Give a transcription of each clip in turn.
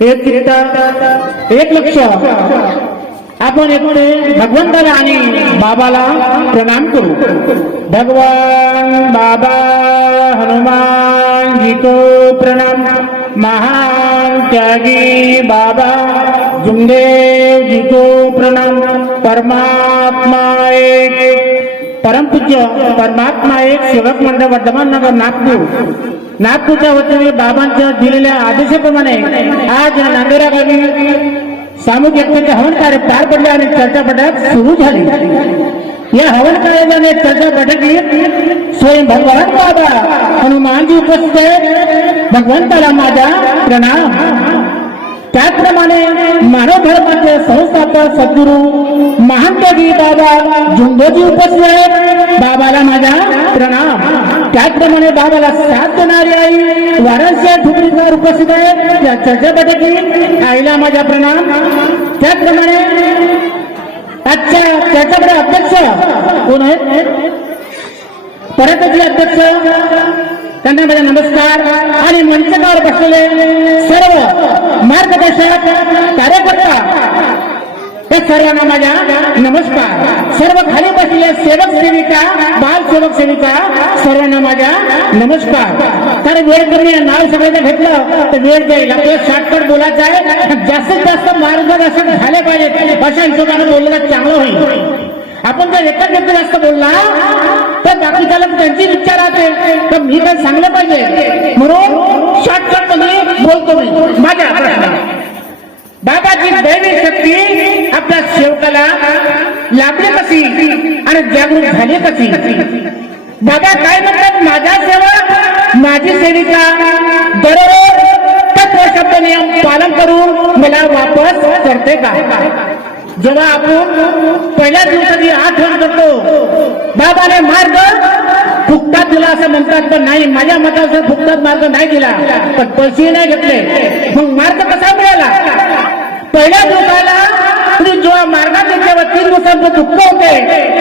एक चित्त एक लक्ष. आपण एकटे भगवंताला आणि बाबाला प्रणाम करू. भगवान बाबा हनुमान जी को प्रणाम. महान त्यागी बाबा जुमदेव जी को प्रणाम. परमात्मा एक. परमपूज्य परमात्मा एक सेवक मंडळ वर्धमान नगर नागपूर. नागपूरच्या वतीने बाबांच्या दिलेल्या आदेशाप्रमाणे आज नांदेरा गावी सामूहिक एकतेचे हवन कार्य पार पडले आणि चर्चा बैठक सुरू झाली. या हवन कार्याने चर्चा बैठकीत स्वयं भगवान बाबा. हनुमानजी उपस्थित. भगवंताला माझा प्रणाम. त्याचप्रमाणे मानव धर्माचे संस्थापक सद्गुरू महानदेवी बाबा झुंबोजी उपस्थित आहेत. बाबाला माझा प्रणाम. त्याचप्रमाणे बाबाला साथ देणारी आई वाराणसी ठुकरीकर उपस्थित आहे. या चर्चा आईला माझा प्रणाम. त्याचप्रमाणे आजच्या चर्चाकडे अध्यक्ष कोण आहेत? परतची अध्यक्ष त्यांना माझा नमस्कार. आणि मंचकावर बसलेले सर्व मार्गदर्शक कार्यकर्ता हे सर्वांना माझ्या नमस्कार सर्व खाली बसलेले सेवक सेविका बाल सेवक सेविका सर्वांना माझ्या नमस्कार कारण वेळ कमी नाव सगळ्यांना घेतलं तर वेळ जाईल आपल्याला शॉर्टकट बोलायचं आहे जास्तीत जास्त मार्गदर्शन झाले पाहिजे अशा हिशोबाने बोललं चांगलं होईल आपण जर एका व्यक्ती जास्त बोलला तर बाकीच्याला त्यांची विचार आहे तर मी काय सांगलं पाहिजे. म्हणून शॉर्टकटमध्ये बोलतो मी. माझ्या बाबाची दैवी शक्ती आपल्या सेवकाला लाभली कशी आणि जागरूक झाली कशी? बाबा काय म्हणतात? माझा सेवक माझी सेविका. दररोज तत्व शब्द नियम पालन करून मला वापस करते का? जेव्हा आपण पहिल्या दिवसाची आठवण करतो. बाबाने मार्ग फुकटात दिला असं म्हणतात पण नाही माझ्या मतानुसार फुकटात मार्ग नाही दिला. पण पैसे नाही घेतले. मग मार्ग कसा मिळाला? पहिल्या दिवसाला तुम्ही जेव्हा मार्गात घेतल्यावर तीन दिवसांचं दुःख होते.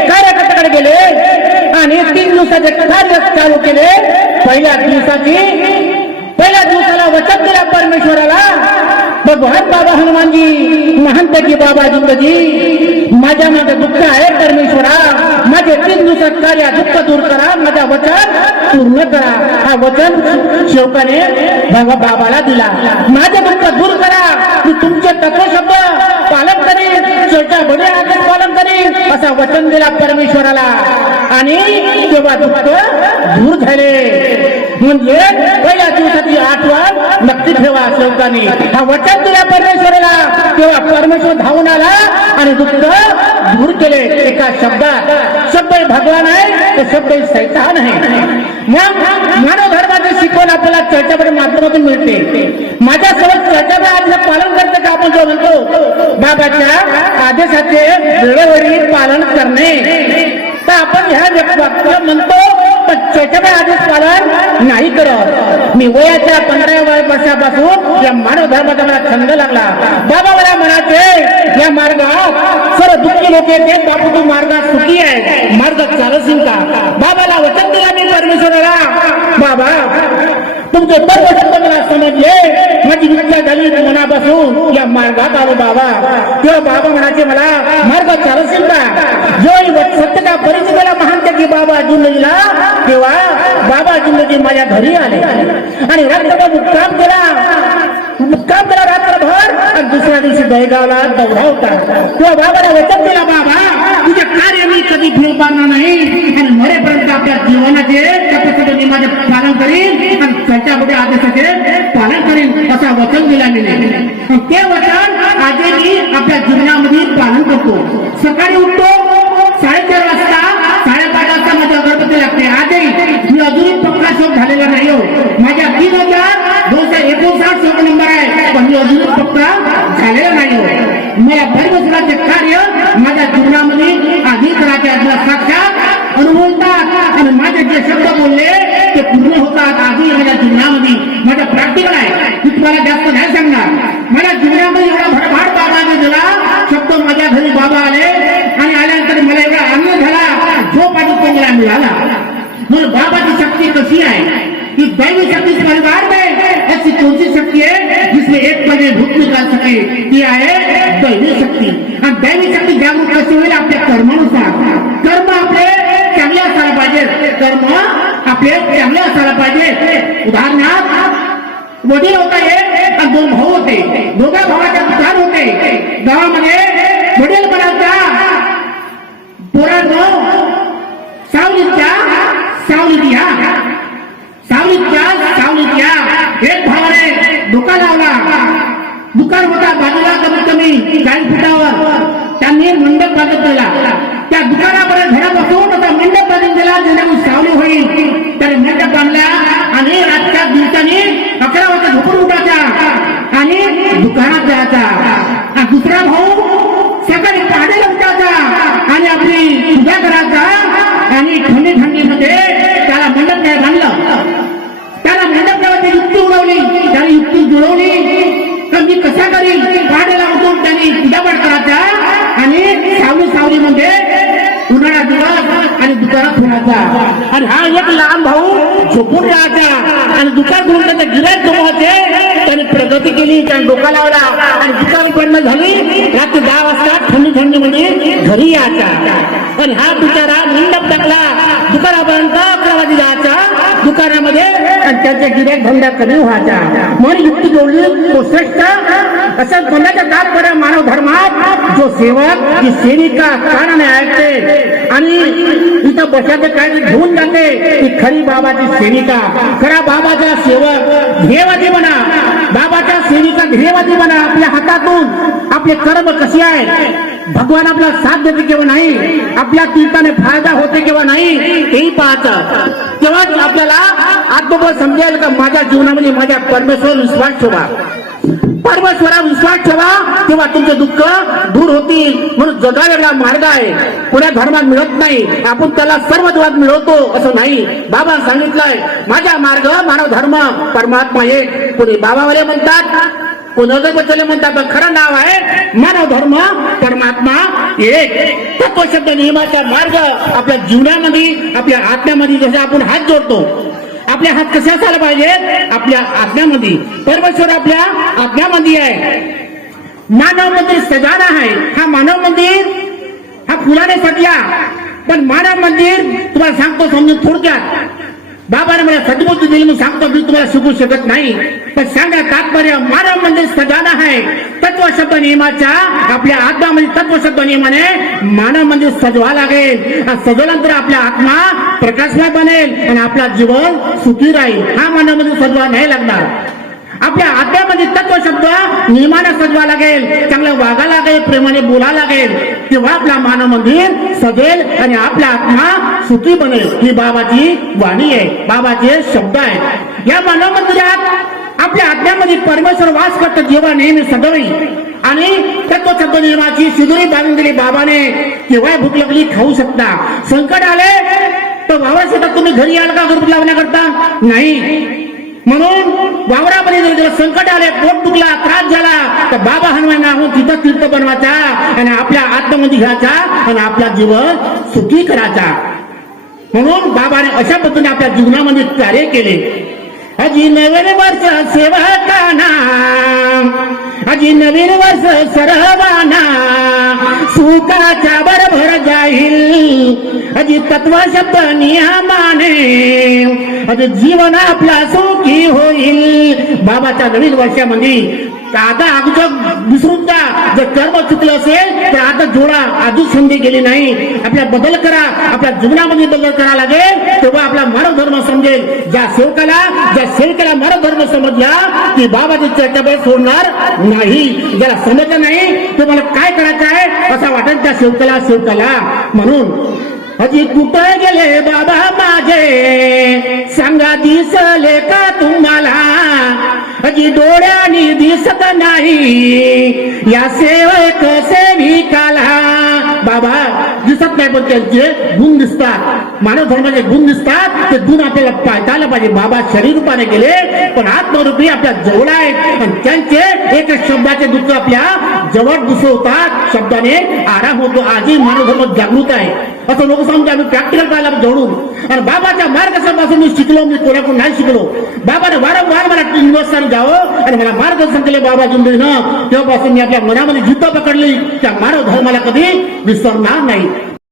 कार्यकर्त्याकडे गेले आणि तीन दिवसाचे कार्य चालू केले. पहिल्या दिवसाची पहिल्या दिवसाला वचन दिला परमेश्वराला. भगवान बाबा हनुमानजी महंतजी बाबा जिंदजी माझ्या मागे दुःख आहे परमेश्वरा. माझे तीन दिवसात कार्य दुःख दूर करा माझा वचन पूर्ण करा. हा वचन शेवकाने भगवा बाबाला दिला. माझे दुःख दूर करा. मी तुमचे तत्वशब्द पालन करीन. स्वतः बडे आदेश पालन करीन. असा वचन दिला परमेश्वराला. आणि तेव्हा दुःख दूर झाले. म्हणजे पहिल्या दिवसाची आठवण नक्की ठेवा शेवकाने हा वचन दिला परमेश्वराला. तेव्हा परमेश्वर धावून आला आणि दुःख दूर केले. एका शब्दात शब्द भगवान आहे ते शब्द सैतान आहे. मग मानव धर्माची शिकवण आपल्याला चर्चामध्ये माध्यमातून मिळते. माझ्यासोबत चर्चाचं आज पालन करते का आपण जो म्हणतो? बाबाच्या आदेशाचे वेळोवेळी पालन करणे. तर आपण ह्या व्यक्ती म्हणतो पण चर्चाचं आदेश पालन नाही करत. मी वयाच्या पंधरा वर्षापासून या मानव धर्माचा मला छंद लागला. बाबा मला म्हणायचे या मार्गात सर्व दुःखी लोक येते बापू तू मार्गात सुखी आहे. मार्ग चालशील का? बाबाला वचन दिला मी परमेश्वराला. बाबा तुमचे मला समजले. माझी इच्छा झाली मनापासून. या मार्गात आलो बाबा. तेव्हा बाबा म्हणाचे मला मार्ग चालशील का? जो सत्यता परिस्थितीला महान त्याची बाबा जिंदगीला तेव्हा बाबा जिंदगी माझ्या घरी आले. आणि रात्रभर मुक्काम केला. मुक्काम केला रात्रभर. आणि दुसऱ्या दिवशी दहेगावला दौरा होता. तेव्हा बाबाला वचन दिला बाबा तुझे कार्य मी कधी फिरू पाहणार नाही. आणि मरेपर्यंत आपल्या जीवनाचे पालन करीन आणि त्याच्यामध्ये आदेशाचे पालन करीन असा वचन दिल्याने ते वचन आजही आपल्या जीवनामध्ये पालन करतो. सकाळी उठतो आहे मी तुम्हाला जास्त नाही सांगणार माझ्या जीवनामध्ये एवढा भरभार बाबाने दिला शब्द माझ्या घरी बाबा आले आणि आल्यानंतर मला एवढा आनंद झाला. झोप आणि पंजरा मिळाला. म्हणून बाबाची शक्ती कशी ही दैवी शक्ती परिवार में ऐसी कोणती शक्ती आहे जी इसमें एक में भूत निकाल सके. ती आहे दैवी शक्ती. आणि दैवी शक्ती जागृत कशी होईल? आपल्या कर्मानुसार. कर्म आपले चांगले असायला पाहिजे कर्म आपले चांगले असायला पाहिजे उदाहरणार्थ वडील होता एक आणि दोन भाऊ होते. दोघा भावाच्या दुकान होते. गावामध्ये वडील म्हणायचा पोरांनो सावलीच्या सावलीत या सावलीच्या सावलीत या एक भावाने दुकान लावला. दुकान होता बाजूला कमीत कमी चाळीस फुटावर. त्यांनी मंडप बाजत दिला त्या दुकानामध्ये घरा बसवून होता मंडप बांधून दिला जेणेकरून सावली होईल त्याने मंडप बांधला आणि आजच्या दिवसांनी अकरा वाजता झोपून उठायचा आणि दुकानात जायचा. दुसरा भाऊ सकाळी पहाटे उठायचा आणि आपली पूजा करायचा आणि थंडी थंडीमध्ये त्याला मंडप नाही बांधलं त्याला मंडप देवाची युक्ती उडवली. त्याला युक्ती जुळवली. तर मी कसा करील पहाटेला उठून त्यांनी पूजापाठ करायचा आणि सावली सावलीमध्ये उन्हाळा दिवस आणि दुकानात फिरायचा. आणि हा एक लहान भाऊ झोपून राहायचा आणि दुकान करून त्याचे गिरायक जमवते त्याने प्रगती केली. त्याने डोका लावला. आणि दुकान बंद झाली. रात्री दहा वाजता थंडी थंडीमध्ये घरी यायचा. पण हा बिचारा मंडप टाकला. दुकानापर्यंत अकरा वाजे जायचा. दुकानामध्ये आणि त्याच्या गिऱ्हाईक धंदा कमी व्हायचा. म्हणून युक्ती जोडली तो श्रेष्ठ असं कोणाच्या तात्पर्य मानव धर्मात जो सेवक जी सेविका कानाने ऐकते आणि इथं बसायचं काय घेऊन जाते ती खरी बाबाची सेविका. खरा बाबाचा सेवक ध्येयवादी म्हणा बाबाच्या सेविका ध्येयवादी म्हणा आपल्या हातातून. आपले कर्म कसे आहेत भगवान आपला साथ देते किंवा नाही? आपल्या कीर्ताने फायदा होते किंवा नाही? हेही पाहतं. तेव्हाच आपल्याला आत्मबोध समजेल का? माझ्या जीवनामध्ये माझ्या परमेश्वर विश्वास ठेवा. परमेश्वरा विश्वास ठेवा. तेव्हा तुमचे दुःख दूर होतील. म्हणून जगा वेगळा मार्ग आहे. पुण्या धर्मात मिळत नाही. आपण त्याला सर्व देवात मिळवतो असं नाही. बाबा सांगितलंय माझा मार्ग मानव धर्म परमात्मा एक. कोणी बाबावाले म्हणतात पुनर्गतले म्हणतात खरं नाव आहे मानव धर्म परमात्मा एक. तत्वशब्द नियमाचा मार्ग आपल्या जीवनामध्ये आपल्या आत्म्यामध्ये जसे आपण हात जोडतो आपल्या हात कसे असायला पाहिजेत? आपल्या आज्ञामध्ये. परमेश्वर आपल्या आज्ञामध्ये आहे. मानव मंदिर सजाना आहे. हा मानव मंदिर हा फुलाने सजला. पण मानव मंदिर तुम्हाला सांगतो समजून थोडक्यात. बाबाने मला सद्बुद्धी दिली मी सांगतो मी तुम्हाला शिकू शकत नाही. पण सांगा तात्पर्य मानव म्हणजे सजाना आहे. तत्व शब्द नियमाच्या आपल्या आत्मा म्हणजे तत्व शब्द नियमाने मानव म्हणजे सजवा लागेल. सजवल्यानंतर आपल्या आत्मा प्रकाशमय बनेल आणि आपला जीवन सुखी राहील. हा मानव म्हणजे सजवा नाही लागणार. आपल्या आत्म्यामध्ये तत्व शब्द नियमाने सजवा लागेल चांगलं वागा लागेल प्रेमाने बोला लागेल. तेव्हा आपला मानव मंदिर सजेल आणि आपला आत्मा सुखी बनेल. ही बाबाची वाणी आहे. बाबाचे शब्द आहे या मानव मंदिरात आपल्या आत्म्यामध्ये परमेश्वर वास करतो जेव्हा नेहमी सदवी आणि तत्व शब्द नियमाची शिदुरी बांधून दिली बाबाने. केव्हा भूक लागली खाऊ शकता. संकट आले तर भावासाठी तुम्ही घरी याल का? घरगुती लावण्याकरता? नाही. म्हणून वावरामध्ये जर त्याला संकट आले पोट दुखला त्रास झाला तर बाबा हनुमान नाहून तिथं तीर्थ बनवायचा आणि आपल्या आत्ममध्ये घ्यायचा आणि आपला जीवन सुखी करायचा. म्हणून बाबाने अशा पद्धतीने आपल्या जीवनामध्ये कार्य केले. अजी नवीन वर्ष सेवकाना अजी नवीन वर्ष सर्वांना सुखाच्या बरोबर अजी तत्व शब्द नियमाने अजी जीवन आपला सुखी होईल. बाबाच्या नवीन वर्षामध्ये आता अगोदर विसरून जा. जर कर्म चुकलं असेल तर आता जोडा. अजून संधी गेली नाही. आपल्या बदल करा. आपल्या जीवनामध्ये बदल करा लागेल. तेव्हा आपला मानव धर्म समजेल. ज्या सेवकाला ज्या सेवकाला मानव धर्म समजला की बाबाची चर्चा सोडणार नाही. ज्याला समजलं नाही तुम्हाला काय करायचं आहे? असं वाटत त्या सेवकाला सेवकाला. म्हणून अजी कुठं गेले बाबा माझे? सांगा दिसले का तुम्हाला? अजी डोळ्यानी दिसत नाही. या सेवक सेविकाला बाबा दिसत नाही पण त्यांचे गुण दिसतात. मानव धर्माचे गुण दिसतात. ते गुण आपल्याला पाहतायला पाहिजे. बाबा शरीर रूपाने गेले पण आत्मरूपी आपल्या जवळ आहेत. पण त्यांचे एक शब्दाचे दुःख आपल्या जवळ घुसवतात शब्दाने आराम होतो. आजही मानव धर्म जागृत आहे. असं लोक सांगते आम्ही प्रॅक्टिकल पाहिला जोडून आणि बाबाच्या मार्गदर्शनापासून मी शिकलो मी कोणाकडून नाही शिकलो. बाबाने वारंवार मला हिंदुस्थान द्यावं आणि मला मार्गदर्शन केले बाबा जिंदगीनं तेव्हापासून मी आपल्या मनामध्ये जिद्द पकडली त्या मानव धर्माला कधी विसरणार नाही.